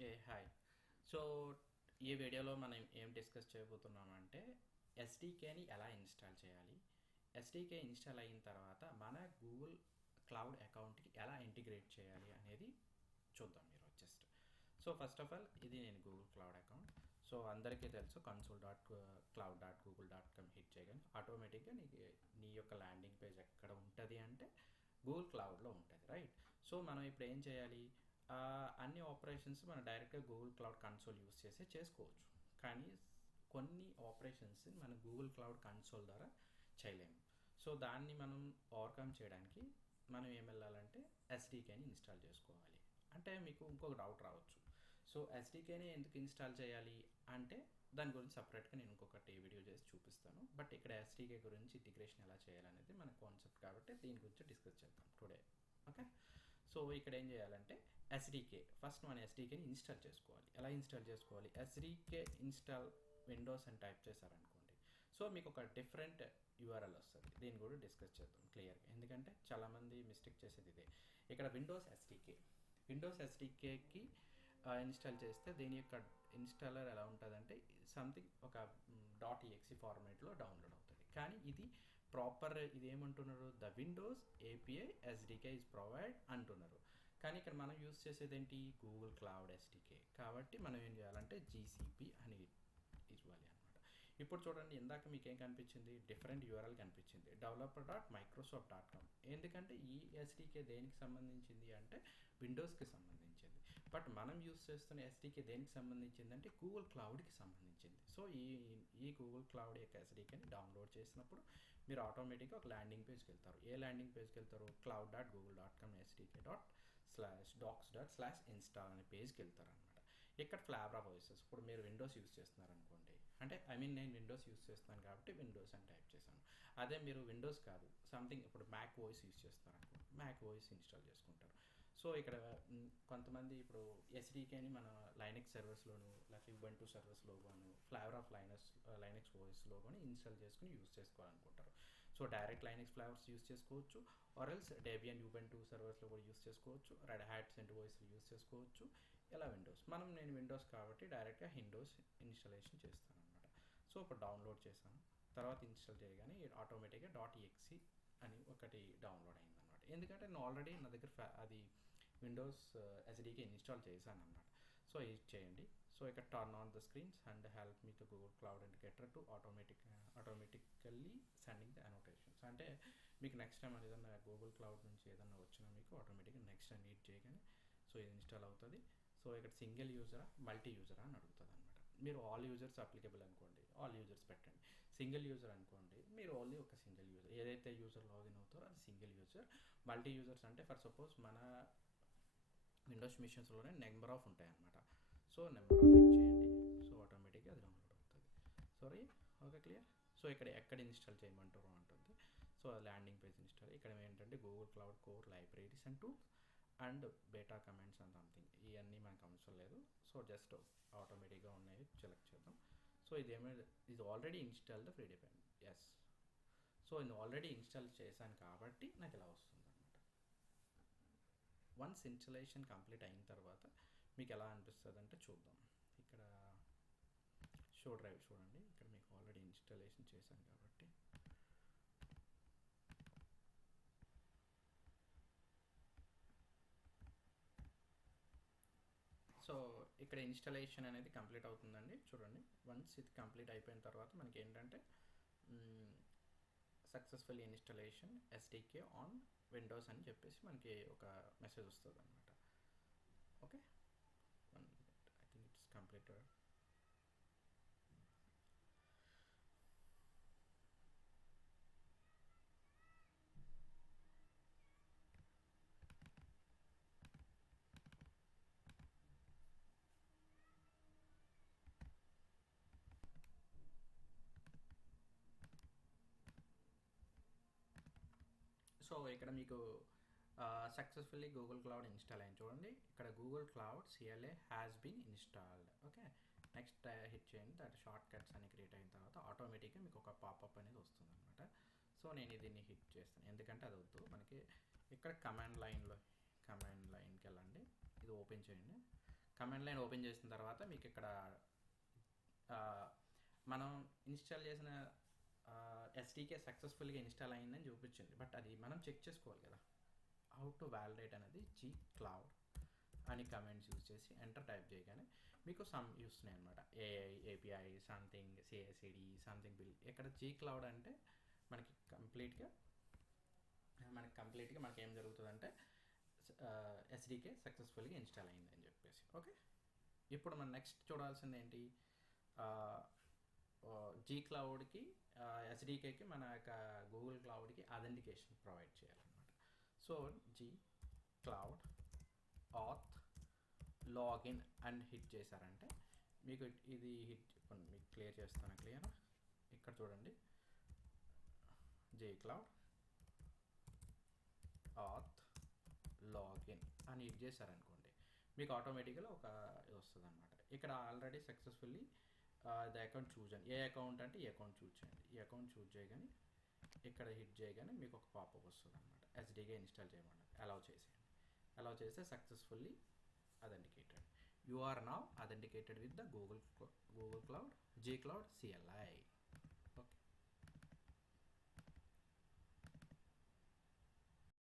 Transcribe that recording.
Hi. So ఈ వీడియోలో మనం ఏం డిస్కస్ చేయబోతున్నామంటే ఎస్డికేని ఎలా ఇన్స్టాల్ చేయాలి, ఎస్డికే ఇన్స్టాల్ అయిన తర్వాత మన గూగుల్ క్లౌడ్ అకౌంట్కి ఎలా ఇంటిగ్రేట్ చేయాలి అనేది చూద్దాం ఈరోజు just. So first of all ఇది నేను గూగుల్ క్లౌడ్ అకౌంట్. సో అందరికీ తెలుసు console.cloud.google.com హిట్ చేయగానే ఆటోమేటిక్గా నీ యొక్క ల్యాండింగ్ పేజ్ ఎక్కడ ఉంటుంది అంటే గూగుల్ క్లౌడ్లో ఉంటుంది, రైట్? సో మనం ఇప్పుడు ఏం చేయాలి, అన్ని ఆపరేషన్స్ మనం డైరెక్ట్గా గూగుల్ క్లౌడ్ కన్సోల్ యూస్ చేసి చేసుకోవచ్చు. కానీ కొన్ని ఆపరేషన్స్ మనం గూగుల్ క్లౌడ్ కన్సోల్ ద్వారా చేయలేము. సో దాన్ని మనం ఓవర్కమ్ చేయడానికి మనం ఏం వెళ్ళాలంటే ఎస్డికేని ఇన్స్టాల్ చేసుకోవాలి. అంటే మీకు ఇంకొక డౌట్ రావచ్చు, సో ఎస్డికేని ఎందుకు ఇన్స్టాల్ చేయాలి అంటే దాని గురించి సపరేట్గా నేను ఇంకొకటి వీడియో చేసి చూపిస్తాను. బట్ ఇక్కడ ఎస్డికే గురించి ఇంటిగ్రేషన్ ఎలా చేయాలనేది మన కాన్సెప్ట్ కాబట్టి దీని గురించి డిస్కస్ చేద్దాం టుడే. ఓకే, సో ఇక్కడ ఏం చేయాలంటే ఎస్డికే ఫస్ట్ మన ఎస్డికేని ఇన్స్టాల్ చేసుకోవాలి. ఎలా ఇన్స్టాల్ చేసుకోవాలి? ఎస్డికే ఇన్స్టాల్ విండోస్ అని టైప్ చేశారనుకోండి, సో మీకు ఒక డిఫరెంట్ యూఆర్ఎల్ వస్తుంది. దీన్ని కూడా డిస్కస్ చేద్దాం క్లియర్గా, ఎందుకంటే చాలామంది మిస్టేక్ చేసేది ఇదే. ఇక్కడ విండోస్ ఎస్డికేకి ఇన్స్టాల్ చేస్తే దీని యొక్క ఇన్స్టాలర్ ఎలా ఉంటుందంటే సంథింగ్ ఒక .exe ఫార్మేట్లో డౌన్లోడ్ అవుతుంది. కానీ ఇది ప్రాపర్ ఇది ఏమంటున్నారు, the Windows API SDK is provide అంటున్నారు. కానీ ఇక్కడ మనం యూస్ చేసేది ఏంటి, గూగుల్ క్లౌడ్ ఎస్డికే. కాబట్టి మనం ఏం చేయాలంటే జీసీపీ అని ఇవ్వాలి అనమాట. ఇప్పుడు చూడండి, ఇందాక మీకు ఏం కనిపించింది, డిఫరెంట్ యూఆర్ఎల్ కనిపించింది, developer.microsoft.com. ఎందుకంటే ఈ ఎస్డికే దేనికి సంబంధించింది అంటే విండోస్కి సంబంధించింది. బట్ మనం యూస్ చేస్తున్న ఎస్డికే దేనికి సంబంధించింది అంటే గూగుల్ క్లౌడ్కి సంబంధించింది. సో ఈ గూగుల్ క్లౌడ్ యొక్క ఎస్డికేని డౌన్లోడ్ చేసినప్పుడు మీరు ఆటోమేటిక్గా ఒక ల్యాండింగ్ పేజ్కి వెళ్తారు. ఏ ల్యాండింగ్ పేజ్కి వెళ్తారు? cloud.google.com sdk.docs./install అనే పేజ్కి వెళ్తారు అనమాట. ఇక్కడ ఫ్లేవర్ వాయిసెస్, ఇప్పుడు మీరు విండోస్ యూస్ చేస్తున్నారు అనుకోండి, అంటే నేను విండోస్ యూస్ చేస్తున్నాను కాబట్టి విండోస్ అని టైప్ చేశాను. అదే మీరు విండోస్ కాదు సంథింగ్ ఇప్పుడు మ్యాక్ ఓఎస్ యూస్ చేస్తున్నారు అనుకోండి, మ్యాక్ ఓఎస్ ఇన్స్టాల్ చేసుకుంటారు. సో ఇక్కడ కొంతమంది ఇప్పుడు ఎస్డికేని మన లైనెక్స్ సర్వర్స్లోను లేకపోతే ఉబుంటు సర్వర్స్లోను ఫ్లేవర్ ఆఫ్ లైనెక్స్ ఓఎస్లో కానీ ఇన్స్టాల్ చేసుకుని యూస్ చేసుకోవాలనుకుంటారు. So direct Linux flavours use చేసుకోవచ్చు, ఆర్ ఎల్స్ డెబియన్ ఉబుంటు సర్వర్స్లో కూడా యూస్ చేసుకోవచ్చు, రెడ్ హ్యాట్ సెంటోస్ యూస్ చేసుకోవచ్చు. ఇలా నేను విండోస్ కాబట్టి డైరెక్ట్గా విండోస్ ఇన్స్టాలేషన్ చేస్తాను అనమాట. సో ఇప్పుడు డౌన్లోడ్ చేశాను, తర్వాత ఇన్స్టాల్ చేయగానే ఆటోమేటిక్గా .exe అని ఒకటి డౌన్లోడ్ అయిందనమాట. ఎందుకంటే నేను ఆల్రెడీ నా దగ్గర అది విండోస్ ఎస్డికే ఇన్స్టాల్ చేశాను అనమాట. సో ఇది చేయండి. సో ఇక్కడ turn on the screens and help me to Google cloud indicator to automatically sending the annotations. అంటే మీకు నెక్స్ట్ టైం ఏదైనా గూగుల్ క్లౌడ్ నుంచి ఏదైనా వచ్చినా మీకు ఆటోమేటిక్గా నెక్స్ట్ అని రీడ్ చేయగానే సో ఇది ఇన్స్టాల్ అవుతుంది. సో ఇక్కడ సింగిల్ యూజరా మల్టీ యూజరా అని అడుగుతుంది అనమాట. మీరు ఆల్ యూజర్స్ అప్లికేబుల్ అనుకోండి, ఆల్ యూజర్స్ పెట్టండి. సింగిల్ యూజర్ అనుకోండి, మీరు ఓన్లీ ఒక సింగిల్ యూజర్, ఏదైతే యూజర్ లాగిన్ అవుతారో అది సింగిల్ యూజర్. మల్టీ యూజర్స్ అంటే ఫర్ సపోజ్ మన విండోస్ మిషన్స్లోనే నెంబర్ ఆఫ్ ఉంటాయి అన్నమాట. సో నెంబర్ ఆఫ్ హిట్ చేయండి, సో ఆటోమేటిక్గా అది డౌన్లోడ్ అవుతుంది. Sorry, okay clear. సో ఇక్కడ ఎక్కడ ఇన్స్టాల్ చేయమంటారో ఉంటుంది. So landing page install. ఇక్కడ ఏంటంటే Google cloud core libraries and tools and beta comments and something ఇవన్నీ మనకు అవసరం లేదు. సో జస్ట్ ఆటోమేటిక్గా ఉన్నాయి సెలెక్ట్ చేద్దాం. సో ఇది already install the free depend, yes. So ఇది ఆల్రెడీ ఇన్స్టాల్ చేశాను కాబట్టి నాకు ఇలా వస్తుంది అనమాట. వన్స్ ఇన్స్టాలేషన్ కంప్లీట్ అయిన తర్వాత మీకు ఎలా అనిపిస్తుంది అంటే చూద్దాం. ఇక్కడ షో డ్రైవ్ చూడండి, ఇక్కడ మీకు ఆల్రెడీ ఇన్స్టాలేషన్ చేశాను కాబట్టి సో ఇక్కడ ఇన్స్టాలేషన్ అనేది కంప్లీట్ అవుతుందండి. చూడండి, వన్స్ ఇది కంప్లీట్ అయిపోయిన తర్వాత మనకి ఏంటంటే successful installation SDK on Windows అని చెప్పేసి మనకి ఒక మెసేజ్ వస్తుంది అనమాట. Okay, I think it's completed. So ఇక్కడ మీకు సక్సెస్ఫుల్లీ గూగుల్ క్లౌడ్ ఇన్స్టాల్ అయింది. చూడండి, ఇక్కడ Google Cloud CLA has been installed. Okay, next hit చేయండి. దట్ షార్ట్ కట్స్ అని క్రియేట్ అయిన తర్వాత ఆటోమేటిక్గా మీకు ఒక పాపప్ అనేది వస్తుంది అనమాట. సో నేను దీన్ని హిట్ చేస్తాను, ఎందుకంటే అది వద్దు మనకి. ఇక్కడ కమాండ్ లైన్కి వెళ్ళండి, ఇది ఓపెన్ చేయండి. కమాండ్ లైన్ ఓపెన్ చేసిన తర్వాత మీకు ఇక్కడ మనం ఇన్స్టాల్ చేసిన ఎస్డికే సక్సెస్ఫుల్గా ఇన్స్టాల్ అయిందని చూపించింది. బట్ అది మనం చెక్ చేసుకోవాలి కదా. హౌ టు వ్యాలిడేట్ అనేది జీ క్లౌడ్ అని కమెంట్స్ యూజ్ చేసి ఎంటర్ టైప్ చేయగానే మీకు సమ్ చూస్తున్నాయి అనమాట. AI API something CICD something bill. ఇక్కడ జీ క్లౌడ్ అంటే మనకి కంప్లీట్గా మనకి ఏం జరుగుతుందంటే ఎస్డికే సక్సెస్ఫుల్గా ఇన్స్టాల్ అయిందని చెప్పేసి. ఓకే, ఇప్పుడు మనం నెక్స్ట్ చూడాల్సింది ఏంటి, జీ క్లౌడ్కి ఎస్డికేకి మన యొక్క గూగుల్ క్లౌడ్కి అథెంటికేషన్ ప్రొవైడ్ చేయాలన్నమాట. సో జీ క్లౌడ్ ఆత్ లాగిన్ అని హిట్ చేశారంటే మీకు ఇది మీకు క్లియర్ చేస్తాను. క్లియర్, ఇక్కడ చూడండి, జీ క్లౌడ్ ఆత్ లాగిన్ అని హిట్ చేశారనుకోండి మీకు ఆటోమేటిక్గా ఒక వస్తుంది అనమాట. ఇక్కడ already successfully the account choose అని, ఏ అకౌంట్ అంటే ఈ అకౌంట్ చూజ్ చేయండి. ఈ అకౌంట్ చూజ్ చేయగానే ఇక్కడ హిట్ చేయగానే మీకు ఒక పాపప్ వస్తుంది అనమాట. ఎస్డికే ఇన్స్టాల్ చేయమన్నది అలౌ చేసేయండి. అలౌ చేస్తే successfully authenticated. You are now authenticated with the Google Cloud G Cloud CLI.